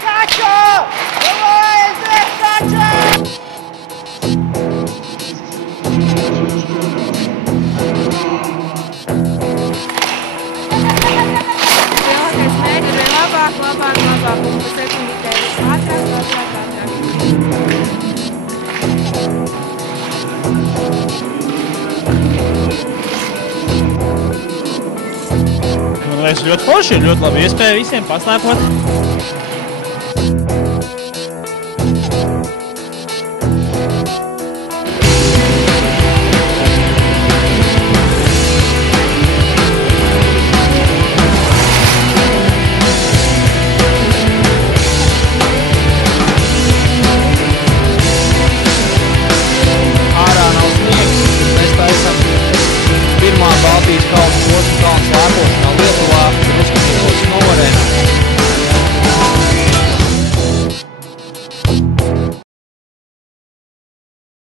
Tačo! Davai, aiziet, tačo! Lielākais mērķis ir labāk, un pa sekundītē ātrāk. Man liekas, ļoti forši, ir ļoti labi iespēja visiem paslēpot